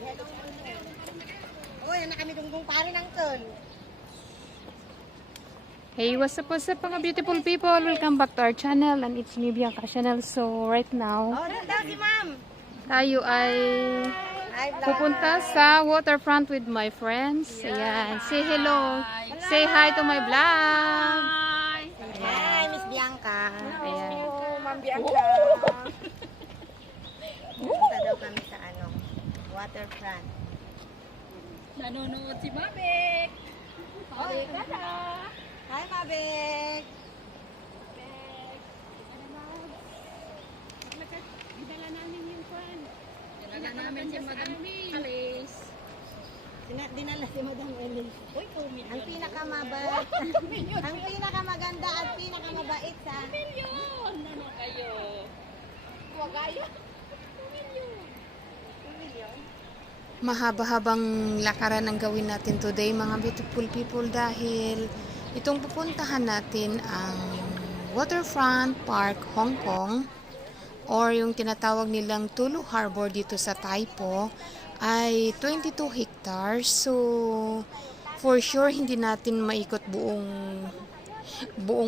Oh, yan na kami dunggong pare ng tol. Hey, what's up mga beautiful people? Welcome back to our channel and it's me Bianca channel. So right now, Oh, doon daw si ma'am. tayo ay Hi, vlog. pupunta sa waterfront with my friends. Ayan, say hello. Say hi to my vlog. Hi, Miss Bianca. Ayan. Ma'am Bianca. Punta daw kami sa waterfront. Nanonood si Mabek. Mabek ka na. Hi, Mabek. Dinala namin yung fan. Dinala namin si Madam Alice. Dinala si Madam Elise. Uy, 2 million. Ang ang pinakamaganda at pinakamabait sa... Million! Ano kayo? Huwag kayo. 2 million. Mahaba-habang lakaran ang gawin natin today mga beautiful people dahil itong pupuntahan natin ang Waterfront Park, Hong Kong or yung tinatawag nilang Tulu Harbor dito sa Taipo ay 22 hectares. So, for sure hindi natin maikot buong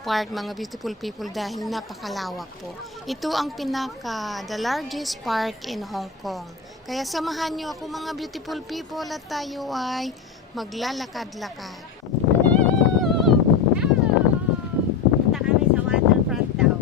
park mga beautiful people dahil napakalawak po. Ito ang the largest park in Hong Kong. Kaya samahan nyo ako mga beautiful people at tayo ay maglalakad-lakad. Punta kami sa waterfront daw.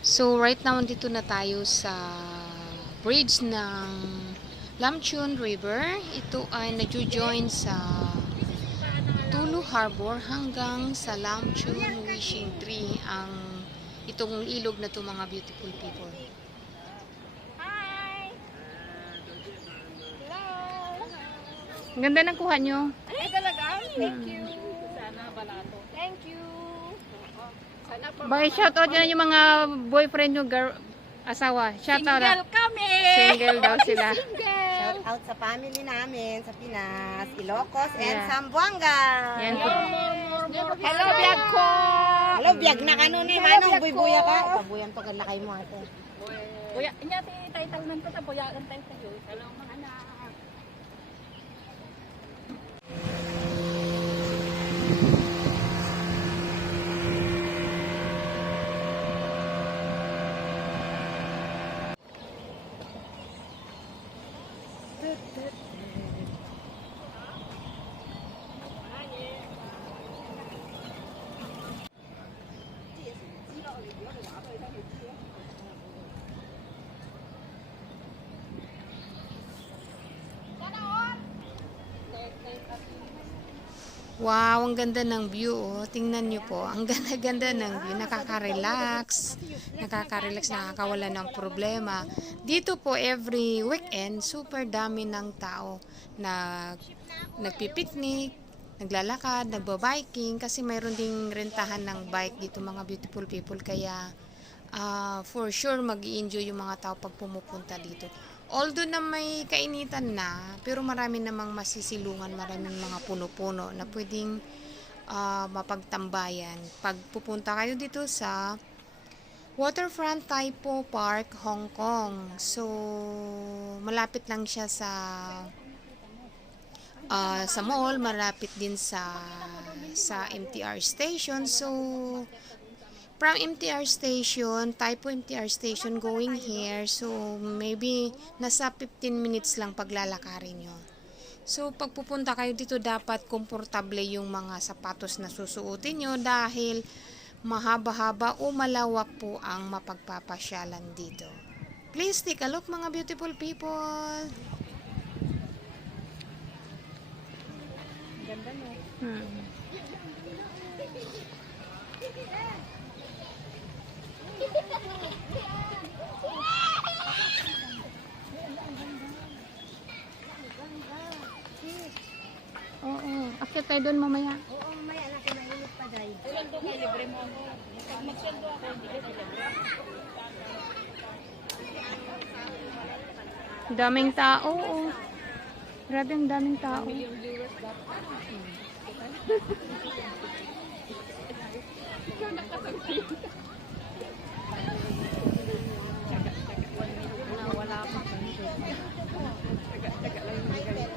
So right now dito na tayo sa bridge ng Lam Tsuen River. Ito ay nagjo-join sa Tulu Harbor hanggang sa Lam Tsuen Wishing Tree ang itong ilog na to mga beautiful people. Hi! Hello! Ang ganda ng kuha nyo. Ay, talaga? Thank you. Sana balato. Thank you. Sana pa. Bye, shoutout yan yung mga boyfriend nyo, asawa. Shoutout Single kami! Single daw sila. Single! Shout out sa family namin sa Pinas, Ilocos, and Yeah. Zamboanga. Yan po. Hello, biag ko! Hello, biyag na kano ni Manong, buy-buya ka. Pabuyan to, kalakay mo ate. Buya, inyati title man ko sa buya ang title. Hello, mga anak. Wow, ang ganda ng view. Oh. Tingnan nyo po. Ang ganda-ganda ng view. Nakaka-relax. Nakaka-relax, nakakawala ng problema. Dito po, every weekend, super dami ng tao na nagpipiknik, naglalakad, nagbabiking. Kasi mayroon ding rentahan ng bike dito mga beautiful people. Kaya, for sure, mag-i-enjoy yung mga tao pag pumupunta dito. Although na may kainitan na, pero marami namang masisilungan, maraming mga puno-puno na pwedeng mapagtambayan. Pag pupunta kayo dito sa Waterfront Taipo Park, Hong Kong. So, malapit lang siya sa mall, malapit din sa MTR station. So, from MTR station, Taipo MTR station going here, so maybe nasa 15 minutes lang paglalakarin nyo. So pag pupunta kayo dito, dapat komportable yung mga sapatos na susuotin nyo dahil mahaba-haba o malawak po ang mapagpapasyalan dito. Please take a look mga beautiful people. Ganda mo. Akit tayo doon mamaya. Oo, may anak ko mainit pa dahil. Sweldo ka, libre mo ako. Pag magsweldo ako, hindi ka libre. Daming tao, oh. Grabe ang daming tao. Yung viewers dapat. Wala pa. Taga lang yung magaling.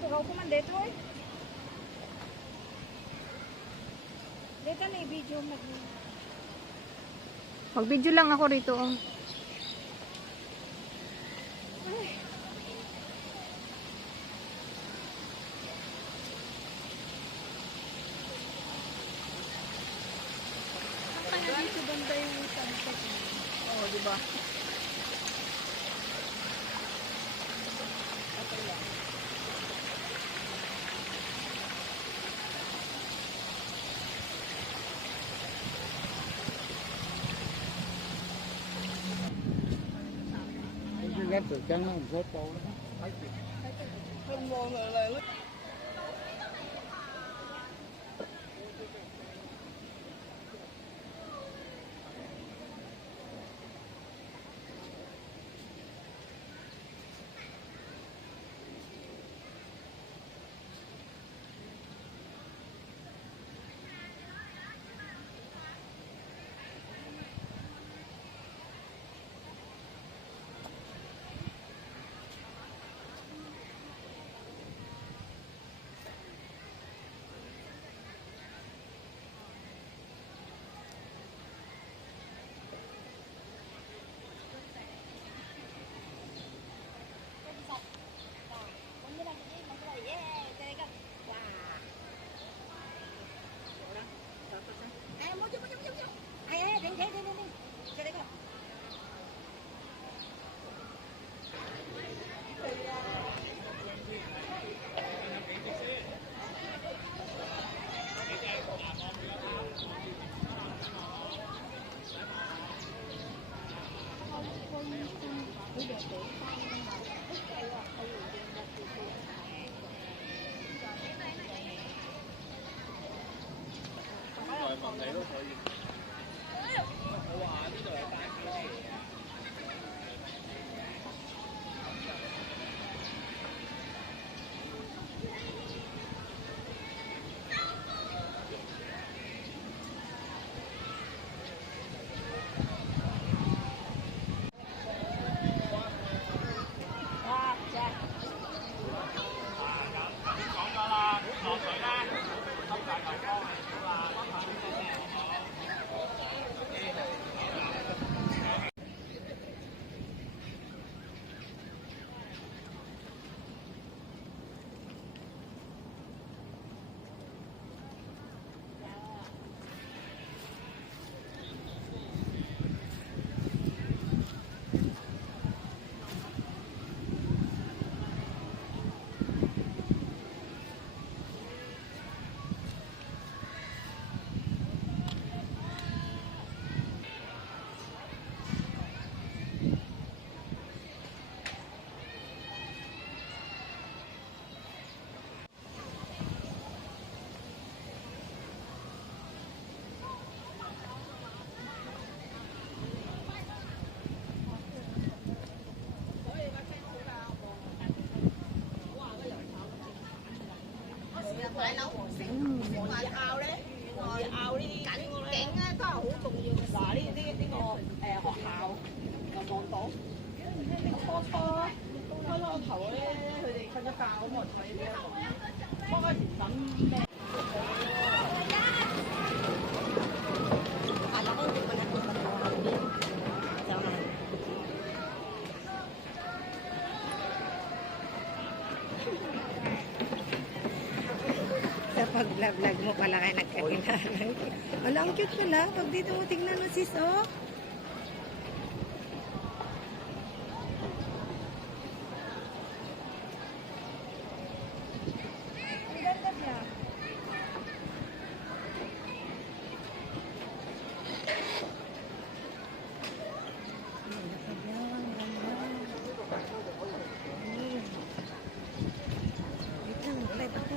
Tugaw ko man dito eh. Dito na i-video mag... Mag-video lang ako rito, oh. Kaya dito banda yung sunset mo. Oo, di ba? ghép từ trắng nó rớt đâu đó. Không ngon rồi. Phải nấu ngồi ao đấy, ngồi ao đi cảnh cảnh á, có hữu trùng nhiều rồi đi đi đi ngồi học hào còn một tổ初初開攞頭咧，佢哋瞓咗覺咁我睇咩？幫嗰時等咩？ pag-vlog mo pala kayo nagkakilala. Wala, ang cute pala. Pag dito mo tingnan mo sis, oh. Ang ganda niya. Wait lang, live ako.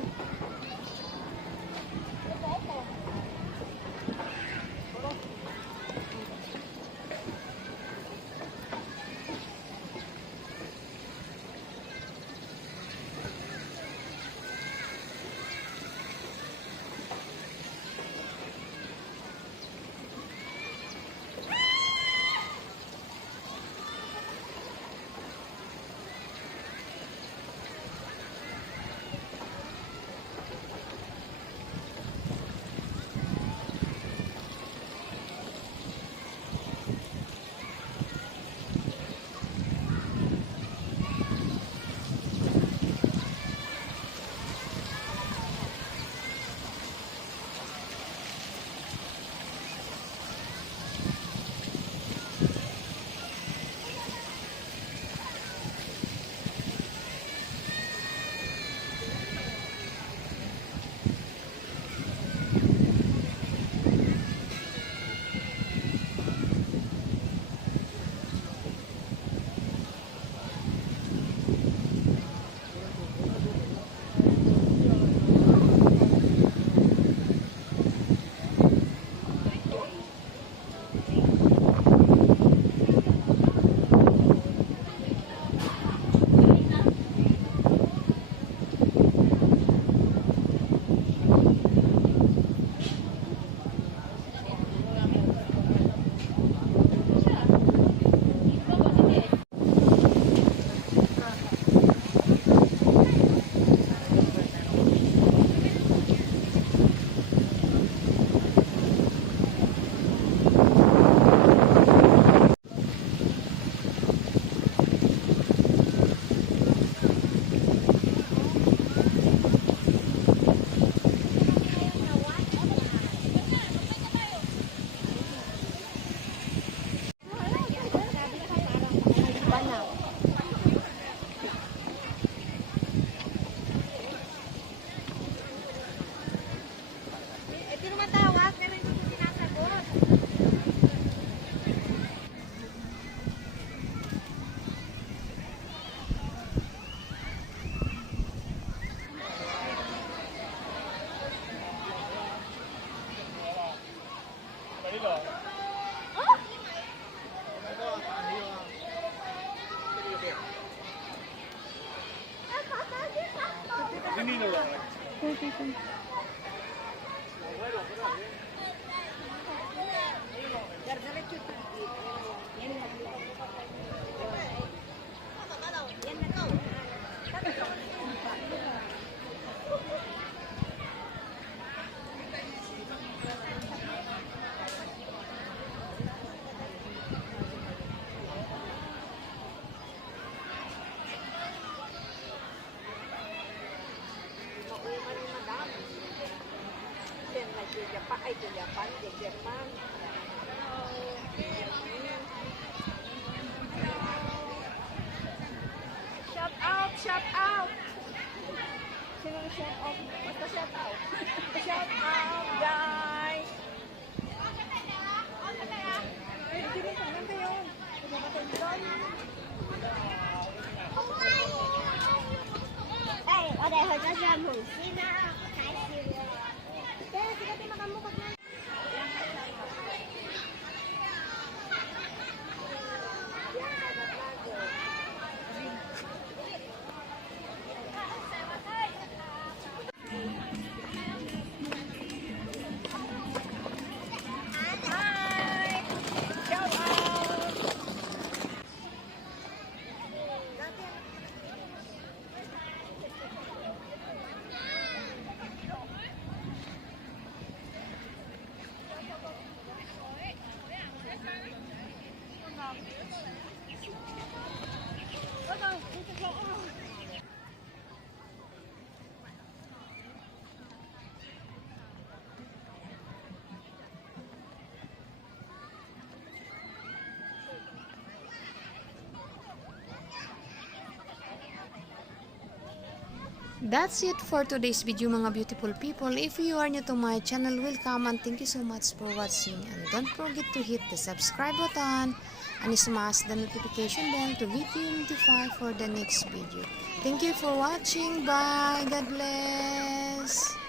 Shout out! Shout out! Sino yung shout out? Basta shout out. Shout out, guys! Hindi mo pa nante yun.哎，我哋去咗將門先啦，太笑啦！即係自己點解咁冇咁？ That's it for today's video mga beautiful people. If you are new to my channel, welcome and thank you so much for watching. And don't forget to hit the subscribe button and smash the notification bell to get you notified for the next video. Thank you for watching. Bye. God bless.